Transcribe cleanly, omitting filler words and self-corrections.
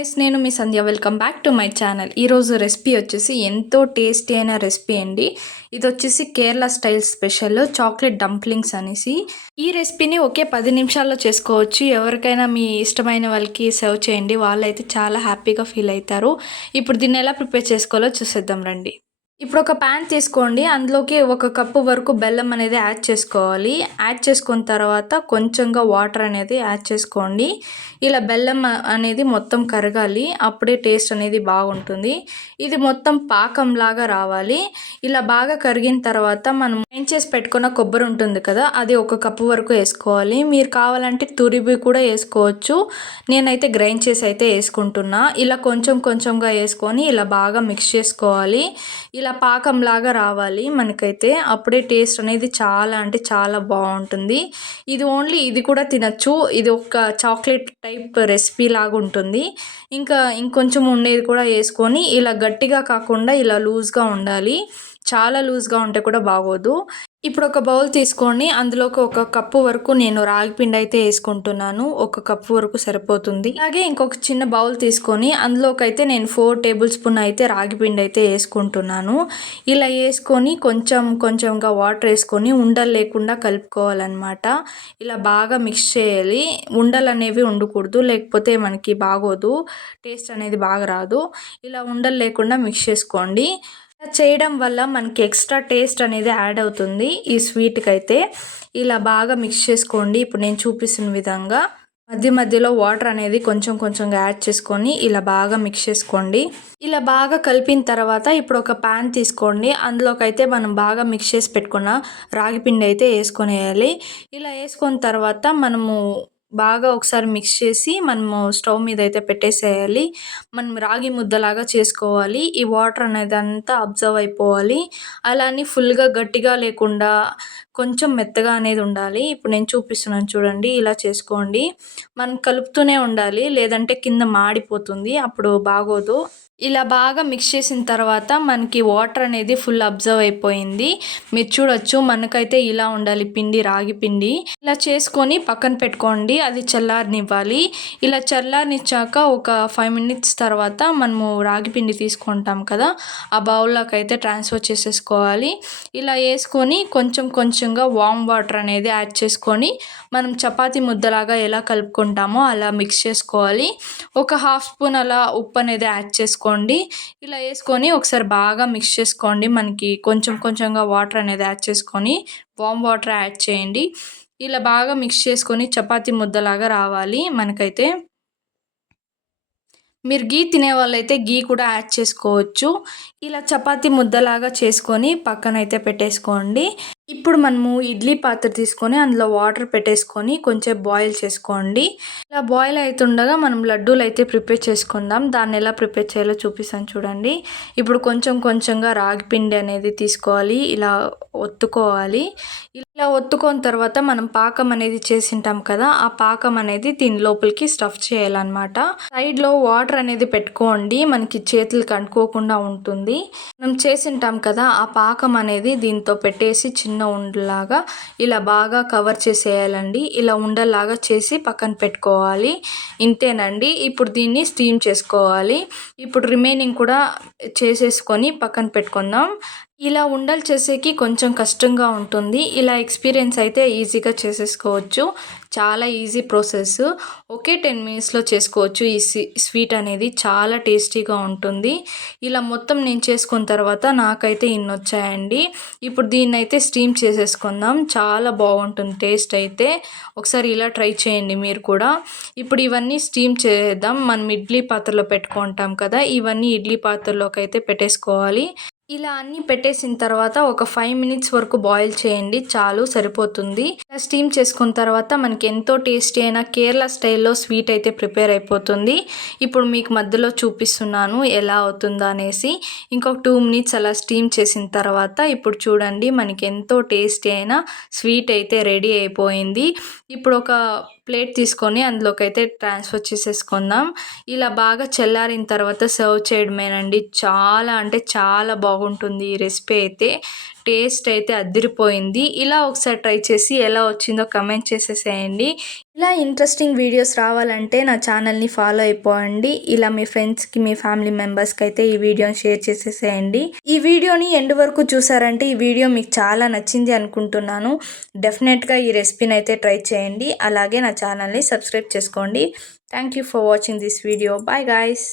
Guys, నేను మీ Sandhya. Welcome back to my channel. ఈరోజు రెసిపీ వచ్చేసి ఎంతో టేస్టీ అయిన రెసిపీ అండి. ఇది వచ్చేసి Kerala style special chocolate dumplings అనేసి. ఈ రెసిపీని ఒకే 10 నిమిషాల్లో చేసుకోవచ్చు. ఎవరికైనా మీ ఇష్టమైన వాళ్ళకి సర్వ్ చేయండి, వాళ్ళైతే చాలా హ్యాపీగా ఫీల్ అవుతారు. ఇప్పుడు దీన్ని ఎలా ప్రిపేర్ చేసుకోవాలో చూసేద్దాం రండి. ఇప్పుడు ఒక ప్యాన్ తీసుకోండి, అందులోకి 1 కప్పు వరకు బెల్లం అనేది యాడ్ చేసుకోవాలి. యాడ్ చేసుకున్న తర్వాత కొంచెంగా వాటర్ అనేది యాడ్ చేసుకోండి. ఇలా బెల్లం అనేది మొత్తం కరగాలి, అప్పుడే టేస్ట్ అనేది బాగుంటుంది. ఇది మొత్తం పాకంలాగా రావాలి. ఇలా బాగా కరిగిన తర్వాత మనం గ్రైండ్ చేసి పెట్టుకున్న కొబ్బరి ఉంటుంది కదా, అది 1 కప్పు వరకు వేసుకోవాలి. మీరు కావాలంటే తురిమి కూడా వేసుకోవచ్చు. నేనైతే గ్రైండ్ చేసి అయితే వేసుకుంటున్నా. ఇలా కొంచెం కొంచెంగా వేసుకొని ఇలా బాగా మిక్స్ చేసుకోవాలి. ఇలా పాకంలాగా రావాలి మనకైతే, అప్పుడే టేస్ట్ అనేది చాలా అంటే చాలా బాగుంటుంది. ఇది ఓన్లీ ఇది కూడా తినచ్చు. ఇది ఒక చాక్లెట్ టైప్ రెసిపీ లాగా ఉంటుంది. ఇంకా ఇంకొంచెం ఉండేది కూడా వేసుకొని ఇలా గట్టిగా కాకుండా ఇలా లూజ్గా ఉండాలి. చాలా లూజ్గా ఉంటే కూడా బాగోదు. ఇప్పుడు ఒక బౌల్ తీసుకోండి, అందులోకి 1 కప్పు వరకు నేను రాగి పిండి అయితే వేసుకుంటున్నాను. 1 కప్పు వరకు సరిపోతుంది. అలాగే ఇంకొక చిన్న బౌల్ తీసుకొని అందులోకి అయితే నేను 4 టేబుల్ స్పూన్ అయితే రాగి పిండి అయితే వేసుకుంటున్నాను. ఇలా వేసుకొని కొంచెంగా వాటర్ వేసుకొని ఉండలు లేకుండా కలుపుకోవాలన్నమాట. ఇలా బాగా మిక్స్ చేయాలి. ఉండలు అనేవి ఉండకూడదు, లేకపోతే మనకి బాగోదు, టేస్ట్ అనేది బాగా రాదు. ఇలా ఉండలు లేకుండా మిక్స్ చేసుకోండి. ఇలా చేయడం వల్ల మనకి ఎక్స్ట్రా టేస్ట్ అనేది యాడ్ అవుతుంది ఈ స్వీట్కి అయితే. ఇలా బాగా మిక్స్ చేసుకోండి. ఇప్పుడు నేను చూపిస్తున్న విధంగా మధ్యలో వాటర్ అనేది కొంచెంగా యాడ్ చేసుకొని ఇలా బాగా మిక్స్ చేసుకోండి. ఇలా బాగా కలిపిన తర్వాత ఇప్పుడు ఒక ప్యాన్ తీసుకోండి, అందులోకి అయితే మనం బాగా మిక్స్ చేసి పెట్టుకున్న రాగి పిండి అయితే వేసుకొనేయాలి. ఇలా వేసుకున్న తర్వాత మనము బాగా ఒకసారి మిక్స్ చేసి మనము స్టవ్ మీద అయితే పెట్టేసేయాలి. మనం రాగి ముద్దలాగా చేసుకోవాలి. ఈ వాటర్ అనేది అంతా అబ్జర్వ్ అయిపోవాలి. అలా అని ఫుల్గా గట్టిగా లేకుండా కొంచెం మెత్తగా అనేది ఉండాలి. ఇప్పుడు నేను చూపిస్తున్నాను చూడండి, ఇలా చేసుకోండి. మనం కలుపుతూనే ఉండాలి, లేదంటే కింద మాడిపోతుంది, అప్పుడు బాగోదు. ఇలా బాగా మిక్స్ చేసిన తర్వాత మనకి వాటర్ అనేది ఫుల్ అబ్జర్వ్ అయిపోయింది. మీరు చూడొచ్చు, మనకైతే ఇలా ఉండాలి పిండి, రాగి పిండి. ఇలా చేసుకొని పక్కన పెట్టుకోండి, అది చల్లారనివ్వాలి. ఇలా చల్లారనిచ్చాక ఒక 5 మినిట్స్ తర్వాత మనము రాగి పిండి తీసుకుంటాం కదా, ఆ బౌల్లోకి అయితే ట్రాన్స్ఫర్ చేసేసుకోవాలి. ఇలా వేసుకొని కొంచెంగా వామ్ వాటర్ అనేది యాడ్ చేసుకొని మనం చపాతీ ముద్దలాగా ఎలా కలుపుకుంటామో అలా మిక్స్ చేసుకోవాలి. ఒక 1/2 స్పూన్ అలా ఉప్పు అనేది యాడ్ చేసుకోండి. ఇలా వేసుకొని ఒకసారి బాగా మిక్స్ చేసుకోండి. మనకి కొంచెంగా వాటర్ అనేది యాడ్ చేసుకొని వామ్ వాటర్ యాడ్ చేయండి. ఇలా బాగా మిక్స్ చేసుకొని చపాతీ ముద్దలాగా రావాలి మనకైతే. మీరు గీ తినే వాళ్ళైతే గీ కూడా యాడ్ చేసుకోవచ్చు. ఇలా చపాతీ ముద్దలాగా చేసుకొని పక్కనైతే పెట్టేసుకోండి. ఇప్పుడు మనము ఇడ్లీ పాత్ర తీసుకొని అందులో వాటర్ పెట్టేసుకొని కొంచెం బాయిల్ చేసుకోండి. ఇలా బాయిల్ అవుతుండగా మనం లడ్డూలు అయితే ప్రిపేర్ చేసుకుందాం. దాన్ని ఎలా ప్రిపేర్ చేయాలో చూపిస్తాను చూడండి. ఇప్పుడు కొంచెంగా రాగి పిండి అనేది తీసుకోవాలి, ఇలా ఒత్తుకోవాలి. ఇలా ఒత్తుకున్న తర్వాత మనం పాకం అనేది చేసింటాం కదా, ఆ పాకం అనేది దీని లోపలికి స్టఫ్ చేయాలన్నమాట. సైడ్లో వాటర్ అనేది పెట్టుకోండి, మనకి చేతులకు అంటుకోకుండా ఉంటుంది. మనం చేసింటాం కదా, ఆ పాకం అనేది దీంతో పెట్టేసి చిన్న ఉండలాగా ఇలా బాగా కవర్ చేసేయాలండి. ఇలా ఉండలాగా చేసి పక్కన పెట్టుకోవాలి. ఇంతేనండి. ఇప్పుడు దీన్ని స్టీమ్ చేసుకోవాలి. ఇప్పుడు రిమైనింగ్ కూడా చేసేసుకొని పక్కన పెట్టుకుందాం. ఇలా ఉండలు చేసేకి కొంచెం కష్టంగా ఉంటుంది. ఇలా ఎక్స్పీరియన్స్ అయితే ఈజీగా చేసేసుకోవచ్చు. చాలా ఈజీ ప్రాసెస్. ఒకే 10 మినిట్స్లో చేసుకోవచ్చు. ఈ స్వీట్ అనేది చాలా టేస్టీగా ఉంటుంది. ఇలా మొత్తం నేను చేసుకున్న తర్వాత నాకైతే ఇన్ని వచ్చాయండి. ఇప్పుడు దీన్ని అయితే స్టీమ్ చేసేసుకుందాం. చాలా బాగుంటుంది టేస్ట్ అయితే. ఒకసారి ఇలా ట్రై చేయండి మీరు కూడా. ఇప్పుడు ఇవన్నీ స్టీమ్ చేద్దాం. మనం ఇడ్లీ పాత్రలో పెట్టుకుంటాం కదా, ఇవన్నీ ఇడ్లీ పాత్రలోకి అయితే పెట్టేసుకోవాలి. ఇలా అన్నీ పెట్టేసిన తర్వాత ఒక 5 మినిట్స్ వరకు బాయిల్ చేయండి, చాలు, సరిపోతుంది. స్టీమ్ చేసుకున్న తర్వాత మనకి ఎంతో టేస్టీ అయిన కేరళ స్టైల్లో స్వీట్ అయితే ప్రిపేర్ అయిపోతుంది. ఇప్పుడు మీకు మధ్యలో చూపిస్తున్నాను ఎలా అవుతుందో అనేసి. ఇంకొక 2 మినిట్స్ అలా స్టీమ్ చేసిన తర్వాత ఇప్పుడు చూడండి, మనకి ఎంతో టేస్టీ అయిన స్వీట్ అయితే రెడీ అయిపోయింది. ఇప్పుడు ఒక ప్లేట్ తీసుకొని అందులోకి అయితే ట్రాన్స్ఫర్ చేసేసుకుందాం. ఇలా బాగా చల్లారిన తర్వాత సర్వ్ చేయడమేనండి. చాలా అంటే చాలా బాగుంటుంది ఈ రెసిపీ అయితే. టేస్ట్ అయితే అదిరిపోయింది. ఇలా ఒకసారి ట్రై చేసి ఎలా వచ్చిందో కమెంట్ చేసేసేయండి. ఇలా ఇంట్రెస్టింగ్ వీడియోస్ రావాలంటే నా ఛానల్ని ఫాలో అయిపోండి. ఇలా మీ ఫ్రెండ్స్కి మీ ఫ్యామిలీ మెంబర్స్కి అయితే ఈ వీడియోని షేర్ చేసేసేయండి. ఈ వీడియోని ఎండ్ వరకు చూసారంటే ఈ వీడియో మీకు చాలా నచ్చింది అనుకుంటున్నాను. డెఫినెట్గా ఈ రెసిపీని అయితే ట్రై చేయండి. అలాగే నా ఛానల్ని సబ్స్క్రైబ్ చేసుకోండి. Thank you for watching this video. Bye guys.